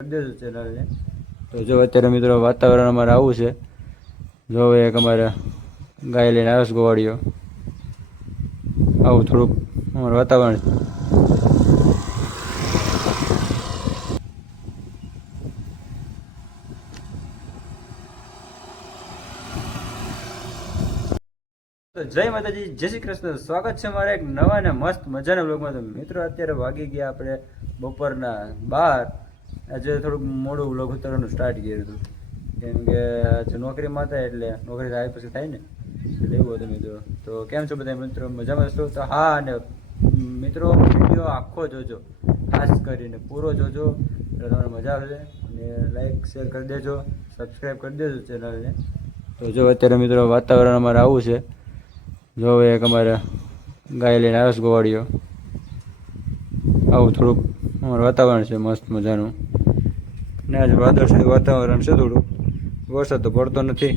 દેજો ચેનલને. તો જો અત્યારે મિત્રો વાતાવરણ અમારે આવું છે. જો એક અમારે ગાય લઈને આવ્યો છે ગોવાળીઓ. આવું થોડુંક અમારું વાતાવરણ. તો જય માતાજી, જય શ્રી કૃષ્ણ. સ્વાગત છે મારા એક નવા ને મસ્ત મજાના બ્લોગમાં. તો મિત્રો અત્યારે વાગી ગયા આપણે બપોરના 12. આજે થોડુંક મોડું બ્લોગ ઉતારવાનું સ્ટાર્ટ કર્યું હતું, કેમ કે આજે નોકરીમાં હતા એટલે નોકરી થાય પછી થાય ને એટલે એવું હતું મિત્રો. તો કેમ છો બધા મિત્રો, મજામાં છો? તો હા, અને મિત્રો વિડીયો આખો જોજો, ખાસ કરીને પૂરો જોજો એટલે તમને મજા આવશે. અને લાઈક શેર કરી દેજો, સબસ્ક્રાઈબ કરી દેજો ચેનલને. તો જો અત્યારે મિત્રો વાતાવરણ અમારે આવું છે. જો એક અમારે ગાય લઈને આવ્યો છે ગોવાળીઓ. આવું થોડુંક અમારું વાતાવરણ છે મસ્ત મજાનું. ને આજે વાદળછાયું વાતાવરણ છે થોડું, વરસાદ તો પડતો નથી.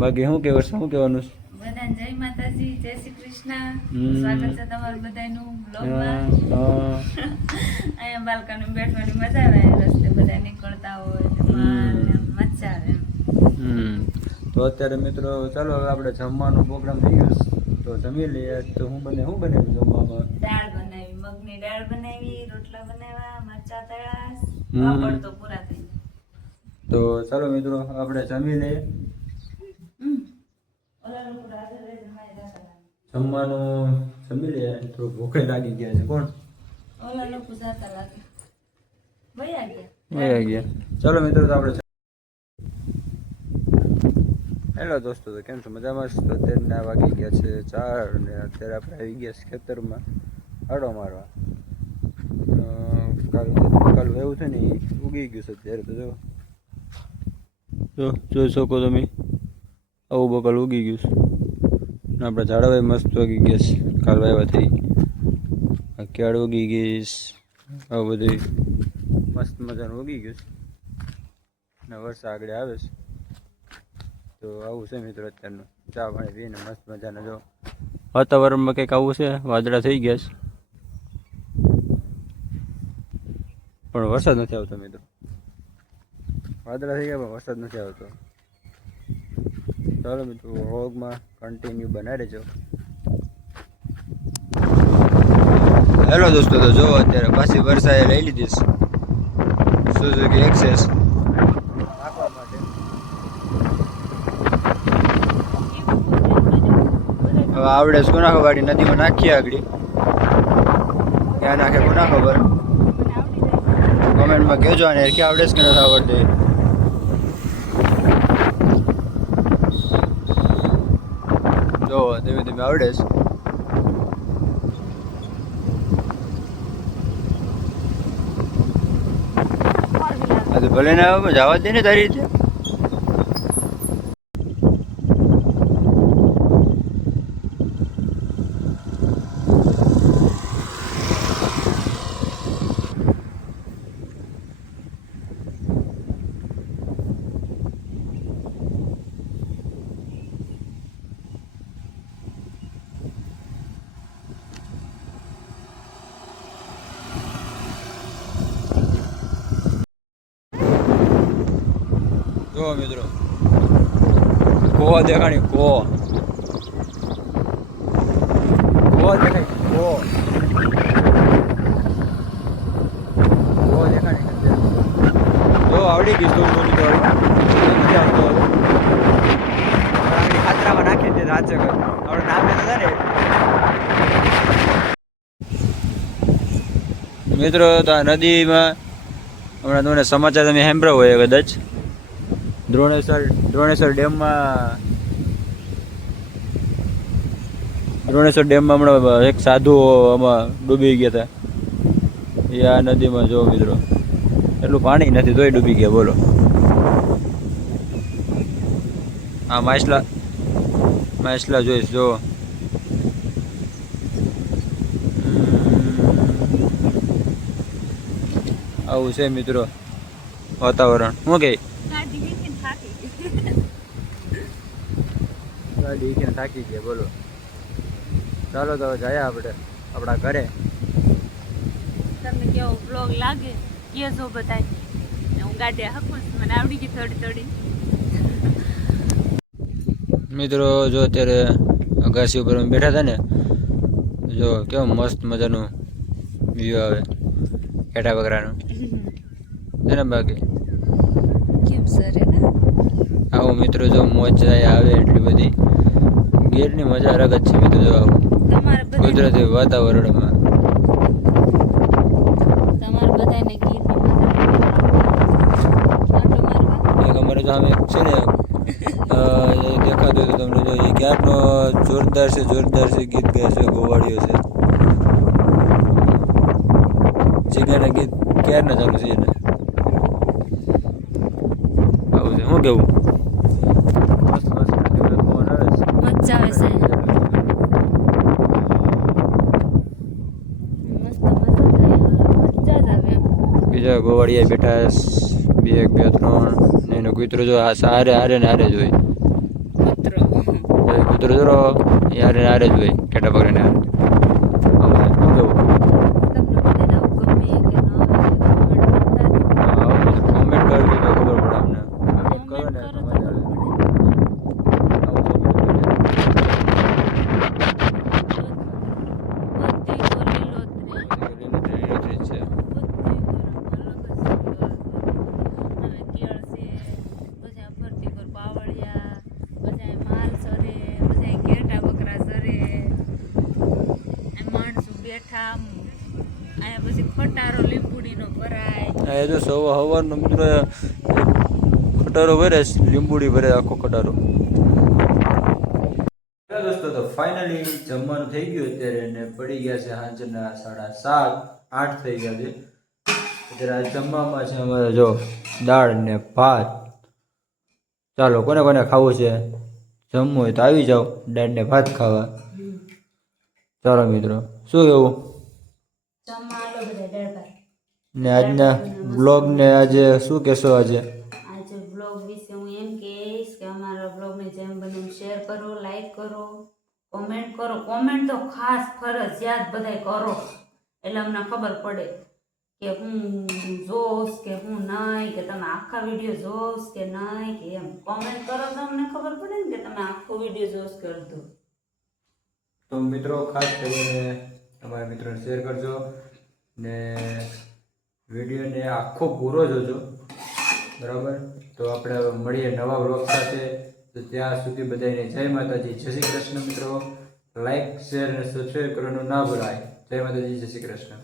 બાકી શું કે વરસાદ શું કહેવાનું છે? બધાને જય માતાજી, જય શ્રી કૃષ્ણ. સ્વાગત છે તમારું બધાનું બ્લોગમાં. અહીંયા બાલ્કની બેઠવાની મજા આવે, રસ્તે બધા નીકળતા હોય મજા આવે એમ. તો અત્યારે મિત્રો ચાલો હવે આપણે જમવાનો પ્રોગ્રામ થઈ ગયો તો જમી લઈએ. તો શું બનાવ્યું જમવામાં? દાળ બનાવી, મગની દાળ બનાવી, રોટલા બનાવ્યા, મરચા તળ્યા, પાપડ તો પૂરા થઈ ગયા. તો ચાલો મિત્રો આપણે જમી લઈએ. જમવાનું જમી લઈએ, થોડું ભૂખે લાગી ગયા છે. કોણ? ઓલા લોકો જાતા લાગે વયા ગયા. ચાલો મિત્રો તો આપણે હેલો દોસ્તો, તો કેમ છો? મજામાં? તો અત્યારના વાગી ગયા છે 4 અને અત્યારે આપણે આવી ગયા છે ખેતરમાં આડો મારવા. કાલ એવું છે ને ઉગી ગયું છે અત્યારે. તો જો જોઈ શકો તમે, આવું બકલ ઉગી ગયું છે. આપણે ઝાડવા મસ્ત ઉગી ગયા છે, કાલ વાવ્યા થઈ. કેળ ઉગી ગઈશ, આવું બધું મસ્ત મજાનું ઉગી ગયું છે ને વરસાદ આગળ આવે છે. તો આવું છે મિત્રો અત્યારનું. ચા પાણી પીને મસ્ત મજાના. જો વાતાવરણમાં કંઈક આવું છે, વાદળા થઈ ગયા છે પણ વરસાદ નથી આવતો મિત્રો. વાદળા થઈ ગયા પણ વરસાદ નથી આવતો. ચાલો મિત્રો વ્લોગમાં કન્ટિન્યુ બનાવી રહેજો. હેલો દોસ્તો, તો જો અત્યારે પાછી વરસાદે લઈ લીધી છે સુઝુકી એક્સેસ નાખવા માટે. હવે આવડે છે કોના ખબર, નદીમાં નાખીએ આગળ ક્યાં નાખે કોના ખબર. કોમેન્ટમાં કહેજો અને ક્યાં આવડે છે કે નથી આવડતી. જો ધીમે ધીમે આવડે છે. ભલે ને આવે જવા દે ને તારી રીતે. જો મિત્રો ગો દેખાણી, ગો દેખાણી, ગો દેખાણી. જો આવડી ગઈ થોડું થોડું નથી આવતો. આપણી ખાતરામાં નાખી દે હાથ છે આપણે નામે હતા ને મિત્રો. તો આ નદીમાં હમણાં તમને સમાચાર તમે સાંભળ્યા હોય કદાચ. દ્રોણેશ્વર ડેમમાં હમણાં એક સાધુ આમાં ડૂબી ગયા હતા. એ આ નદીમાં જો મિત્રો એટલું પાણી નથી તોય ડૂબી ગયા. બોલો, આ માછલા જોઈશ. જો આવું છે મિત્રો વાતાવરણ. શું કે ગાડી થાકી ગયા. બોલો, ચાલો તો જાય આપણે આપણા ઘરે. તમને કેવો બ્લોગ લાગે કહેજો બધાય. ગાડી હકું મને આવડી ગઈ થોડી થોડી. મિત્રો જો અત્યારે અગાસી ઉપર અમે બેઠા હતા ને, જો કેવું મસ્ત મજાનું વ્યૂ આવે કેટા બકરાનું એને બાકી કેમ સર ને આવું મિત્રો જો મોજ આવે એટલી બધી ગીરની મજા અલગ જ છે મિત્રો. જો આવું તમારે બધા કુદરતી વાતાવરણમાં તમારે બધાને ગીરની મજા આટો મારવા એક અમારે તો આમ એક છે ને એ દેખાતું હતું તમને, જો એ ક્યારનો જોરદાર છે ગીત ગાય છે, ગોવાળીઓ છે જીગાના ગીત ક્યારના ચાલુ છે એને. આવું છે શું કેવું મસ્ત મસ્ત ફોન આવે છે. મજા આવે છે. મસ્ત મજા જ આવે એમ. બીજા ગોવાળિયા બેઠા બે એક બે ત્રણ ને એનો કૂતરો જો આ હારે હારે ને હારે જ હોય. કૂતરો કૂતરો જરો એ હારે ને હારે જ હોય કેટા પકડીને હારે. આવું છે શું કેવું તમને બધાને આવું ગમે કે ન આવે કોમેન્ટ કરજો તો ખબર પડે અમને. કોમેન્ટ કરો ને તો મજા આવે. લીલોતરી જ છે. ખટારો લીંબુડીનો ભરાય. આ એ જો સવારનો મિત્રો ખટારો ભરે લીંબુડી ભરે આખો ખટારો. દોસ્તો તો ફાઇનલી જમવાનું થઈ ગયું અત્યારે ને પડી ગયા છે સાંજના 7:30-8 થઈ ગયા છે. અત્યારે આ જમવામાં છે અમારે જો દાળ ને ભાત. ચાલો કોને કોને ખાવું છે જમવું હોય તો આવી જાઓ દાળ ને ભાત ખાવા. ચાલો મિત્રો શું કેવું ને આજના બ્લોગ ને આજે શું કહેશો આજે બ્લોગ વિશે હું એમ કહીશ કે અમારા બ્લોગને જેમ બને એમ શેર કરો, લાઈક કરો, કોમેન્ટ કરો. કોમેન્ટ તો ખાસ ફરજિયાત બધાય કરો એટલે અમને ખબર પડે કે હું જોઉં કે હું નહીં, કે તમે આખા વિડીયો જોઉં કે નહીં, કે એમ કોમેન્ટ કરો તો અમને ખબર પડે ને કે તમે આખો વિડીયો જોશ કે અડધો. તો મિત્રો ખાસ કરીને તમારા મિત્રોને શેર કરજો ને વિડીયોને આખો પૂરો જોજો બરાબર. તો આપણે મળીએ નવા બ્લોગ સાથે. તો ત્યાં સુધી બધાને જય માતાજી, જય શ્રી કૃષ્ણ મિત્રો. લાઈક શેર અને સબસ્ક્રાઈબ કરવાનું ના ભૂલાય. જય માતાજી, જય શ્રી કૃષ્ણ.